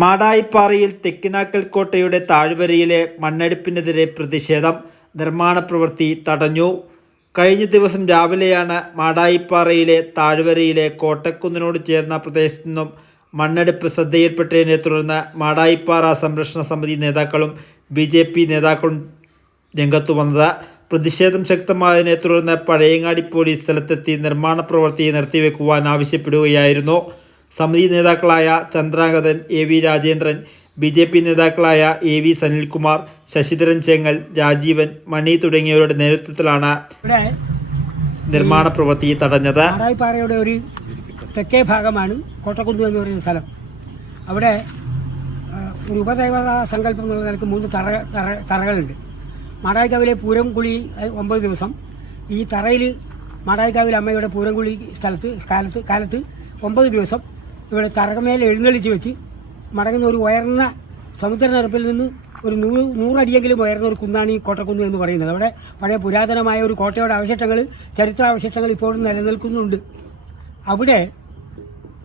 മാടായിപ്പാറയിൽ തെക്കിനാക്കൽ കോട്ടയുടെ താഴ്വരയിലെ മണ്ണെടുപ്പിനെതിരെ പ്രതിഷേധം. നിർമ്മാണ പ്രവൃത്തി തടഞ്ഞു. കഴിഞ്ഞ ദിവസം രാവിലെയാണ് മാടായിപ്പാറയിലെ താഴ്വരയിലെ കോട്ടക്കുന്നിനോട് ചേർന്ന പ്രദേശത്തു നിന്നും മണ്ണെടുപ്പ് ശ്രദ്ധയിൽപ്പെട്ടതിനെ തുടർന്ന് മാടായിപ്പാറ സംരക്ഷണ സമിതി നേതാക്കളും BJP നേതാക്കളും രംഗത്തു വന്നത്. പ്രതിഷേധം ശക്തമായതിനെ തുടർന്ന് പഴയങ്ങാടി പോലീസ് സ്ഥലത്തെത്തി നിർമ്മാണ പ്രവൃത്തി നിർത്തിവെക്കുവാൻ ആവശ്യപ്പെടുകയായിരുന്നു. സമിതി നേതാക്കളായ ചന്ദ്രാംഗതൻ, AV രാജേന്ദ്രൻ, BJP നേതാക്കളായ AV സനിൽകുമാർ, ശശിധരൻ ചേങ്ങൽ, രാജീവൻ, മണി തുടങ്ങിയവരുടെ നേതൃത്വത്തിലാണ് നിർമ്മാണ പ്രവൃത്തി തടഞ്ഞത്. മാടായിപ്പാറയുടെ ഒരു തെക്കേ ഭാഗമാണ് കോട്ടക്കുന്ന് എന്ന് പറയുന്ന സ്ഥലം. അവിടെ ഒരു ഉപദേവത സങ്കല്പം എന്നുള്ള നിലക്ക് 3 തറകളുണ്ട്. മാടായിക്കാവിലെ പൂരംകുളി 9 ദിവസം ഈ തറയിൽ മാടായിക്കാവിലെ അമ്മയുടെ പൂരംകുളി കാലത്ത് 9 ദിവസം ഇവിടെ തറമേൽ എഴുന്നള്ളിച്ച് വെച്ച് മടങ്ങുന്ന ഒരു ഉയർന്ന സമുദ്രനിരപ്പിൽ നിന്ന് ഒരു 100 അടിയെങ്കിലും ഉയർന്ന ഒരു കുന്നാണ് ഈ കോട്ടക്കുന്ന് എന്ന് പറയുന്നത്. അവിടെ പഴയ പുരാതനമായ ഒരു കോട്ടയുടെ അവശിഷ്ടങ്ങൾ, ചരിത്രാവശിഷ്ടങ്ങൾ ഇപ്പോഴും നിലനിൽക്കുന്നുണ്ട്. അവിടെ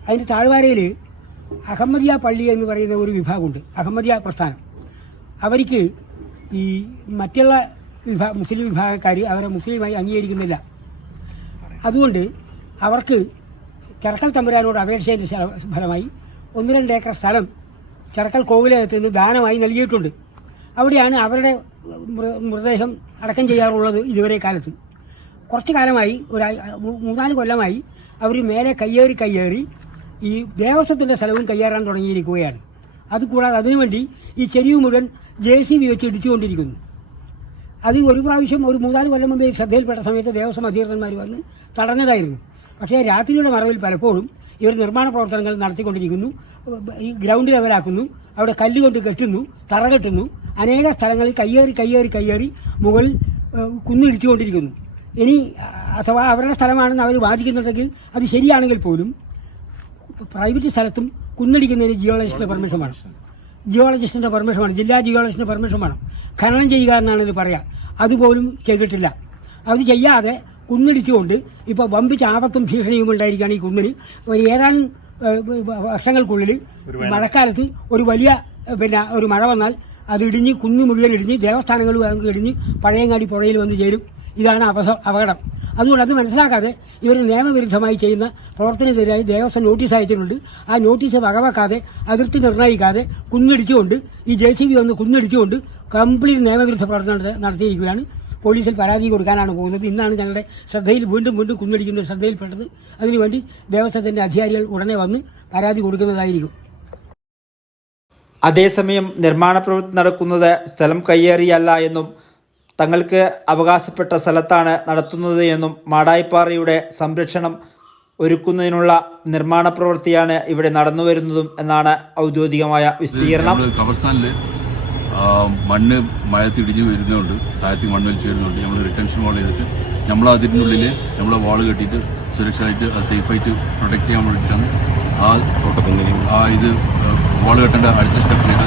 അതിൻ്റെ താഴ്വാരയിൽ അഹമ്മദിയ പള്ളി എന്ന് പറയുന്ന ഒരു വിഭാഗമുണ്ട്, അഹമ്മദിയ പ്രസ്ഥാനം. അവർക്ക് ഈ മറ്റുള്ള മുസ്ലിം വിഭാഗക്കാർ അവരെ മുസ്ലിമായി അംഗീകരിക്കുന്നില്ല. അതുകൊണ്ട് അവർക്ക് ചെറക്കൽ തമ്പുരാനോട് അപേക്ഷയുടെ ഫലമായി 1-2 ഏക്കർ സ്ഥലം ചെറക്കൽ കോവിലകത്ത് നിന്ന് ദാനമായി നൽകിയിട്ടുണ്ട്. അവിടെയാണ് അവരുടെ മൃതദേഹം അടക്കം ചെയ്യാറുള്ളത്. ഇതുവരെ കാലത്ത് കുറച്ച് കാലമായി, ഒരു 3-4 കൊല്ലമായി അവർ മേലെ കയ്യേറി ഈ ദേവസ്വത്തിൻ്റെ സ്ഥലവും കയ്യേറാൻ തുടങ്ങിയിരിക്കുകയാണ്. അതുകൂടാതെ അതിനുവേണ്ടി ഈ ചെരിവ് മുഴുവൻ JCB വെച്ച് ഇടിച്ചുകൊണ്ടിരിക്കുന്നു. അത് ഒരു പ്രാവശ്യം ഒരു 3-4 കൊല്ലം മുമ്പേ ശ്രദ്ധയിൽപ്പെട്ട സമയത്ത് ദേവസ്വം അധികൃതന്മാർ വന്ന് തടഞ്ഞതായിരുന്നു. പക്ഷേ രാത്രിയുടെ മറവിൽ പലപ്പോഴും ഇവർ നിർമ്മാണ പ്രവർത്തനങ്ങൾ നടത്തിക്കൊണ്ടിരിക്കുന്നു. ഈ ഗ്രൗണ്ട് ലെവലാക്കുന്നു, അവിടെ കല്ലുകൊണ്ട് കെട്ടുന്നു, തറ കെട്ടുന്നു. അനേക സ്ഥലങ്ങളിൽ കയ്യേറി മുകളിൽ കുന്നിടിച്ചുകൊണ്ടിരിക്കുന്നു. ഇനി അഥവാ അവരുടെ സ്ഥലമാണെന്ന് അവർ വാദിക്കുന്നുണ്ടെങ്കിൽ അത് ശരിയാണെങ്കിൽ പോലും പ്രൈവറ്റ് സ്ഥലത്തും കുന്നിടിക്കുന്നതിന് ജിയോളജിസ്റ്റിൻ്റെ പെർമിഷൻ വേണം. ജില്ലാ ജിയോളജിസ്റ്റിൻ്റെ പെർമിഷൻ വേണം. ഖനനം ചെയ്യുക എന്നാണ് ഇത് പറയുക. അതുപോലും ചെയ്തിട്ടില്ല. അത് ചെയ്യാതെ കുന്നിടിച്ചുകൊണ്ട് ഇപ്പോൾ വമ്പിച്ച ആപത്തും ഭീഷണിയും ഉണ്ടായിരിക്കുകയാണ് ഈ കുന്നിന്. ഏതാനും വർഷങ്ങൾക്കുള്ളിൽ മഴക്കാലത്ത് ഒരു വലിയ ഒരു മഴ വന്നാൽ അത് ഇടിഞ്ഞ് കുന്ന് മുഴുവൻ ഇടിഞ്ഞ് ദേവസ്ഥാനങ്ങൾ ഇടിഞ്ഞ് പഴയങ്ങാടി പുഴയിൽ വന്ന് ചേരും. ഇതാണ് അപകടം. അതുകൊണ്ട് അത് മനസ്സിലാക്കാതെ ഇവർ നിയമവിരുദ്ധമായി ചെയ്യുന്ന പ്രവർത്തനത്തിനെതിരായി ദേവസ്വം നോട്ടീസ് അയച്ചിട്ടുണ്ട്. ആ നോട്ടീസ് വകവെക്കാതെ, അതിർത്തി നിർണ്ണയിക്കാതെ കുന്നിടിച്ചുകൊണ്ട് ഈ JCB വന്ന് കുന്നിടിച്ചുകൊണ്ട് കംപ്ലീറ്റ് നിയമവിരുദ്ധ പ്രവർത്തനം നടത്തിയിരിക്കുകയാണ്. പോലീസിൽ പരാതി കൊടുക്കാനാണ് പോകുന്നത്. ഇന്നാണ് ഞങ്ങളുടെ ശ്രദ്ധയിൽ വീണ്ടും കുന്നിടിക്കുന്നത് ശ്രദ്ധയിൽപ്പെട്ടത്. അതിനുവേണ്ടി ദേവസ്വത്തിൻ്റെ അധികാരികൾ ഉടനെ വന്ന് പരാതി കൊടുക്കുന്നതായിരിക്കും. അതേസമയം നിർമ്മാണ പ്രവൃത്തി നടക്കുന്നത് സ്ഥലം കയ്യേറിയല്ല എന്നും തങ്ങൾക്ക് അവകാശപ്പെട്ട സ്ഥലത്താണ് നടത്തുന്നത് എന്നും മാടായിപ്പാറയുടെ സംരക്ഷണം ഒരുക്കുന്നതിനുള്ള നിർമ്മാണ പ്രവൃത്തിയാണ് ഇവിടെ നടന്നുവരുന്നതും എന്നാണ് ഔദ്യോഗികമായ വിശദീകരണം. മണ്ണ് മഴത്ത് ഇടിഞ്ഞു വരുന്നതുകൊണ്ട് താഴത്ത് മണ്ണ് വലിച്ചു വരുന്നതുകൊണ്ട് നമ്മൾ റിട്ടൻഷൻ വാൾ ചെയ്തിട്ട് നമ്മൾ അതിൻ്റെ ഉള്ളിൽ നമ്മളെ വാൾ കെട്ടിയിട്ട് സുരക്ഷയായിട്ട് സേഫായിട്ട് പ്രൊട്ടക്ട് ചെയ്യാൻ വേണ്ടിയിട്ടാണ് ഇത് വാൾ കെട്ടേണ്ട അടുത്ത സ്റ്റെപ്പിലേക്ക്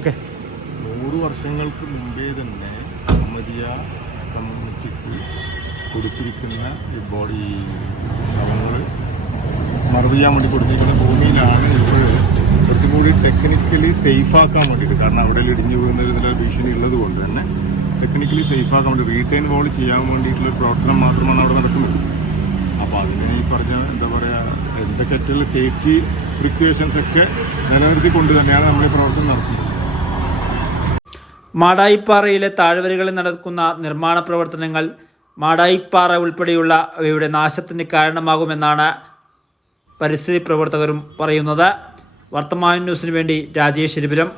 ഓക്കെ. 100 വർഷങ്ങൾക്ക് മുമ്പേ തന്നെ അഹമ്മദിയ കമ്മ്യൂണിറ്റിക്ക് കൊടുത്തിരിക്കുന്ന ഈ ബോഡി ശവങ്ങൾ മറവ് ചെയ്യാൻ വേണ്ടി കൊടുത്തിരിക്കുന്ന ഭൂമിയിലാണ് ഇപ്പോൾ കുറച്ചും കൂടി ടെക്നിക്കലി സേഫാക്കാൻ വേണ്ടിയിട്ട്, കാരണം അവിടെ ഇടിഞ്ഞു പോകുന്നതിനുള്ള ഭീഷണി ഉള്ളത് കൊണ്ട് തന്നെ ടെക്നിക്കലി സേഫാക്കാൻ വേണ്ടി റീറ്റെയിൻ വാൾ ചെയ്യാൻ വേണ്ടിയിട്ടുള്ള പ്രവർത്തനം മാത്രമാണ് അവിടെ നടക്കുന്നത്. അപ്പോൾ അതിന് ഈ പറഞ്ഞ എന്താ പറയുക, എന്തൊക്കെയുള്ള സേഫ്റ്റി പ്രിക്കോഷൻസ് ഒക്കെ നിലനിർത്തിക്കൊണ്ട് തന്നെയാണ് നമ്മൾ ഈ പ്രവർത്തനം നടത്തുന്നത്. മാടായിപ്പാറയിലെ താഴ്വരകളിൽ നടക്കുന്ന നിർമ്മാണ പ്രവർത്തനങ്ങൾ മാടായിപ്പാറ ഉൾപ്പെടെയുള്ള അവയുടെ നാശത്തിന് കാരണമാകുമെന്നാണ് പരിസ്ഥിതി പ്രവർത്തകരും പറയുന്നത്. വർത്തമാന ന്യൂസിനു വേണ്ടി രാജേഷ് ഇരുപുരം.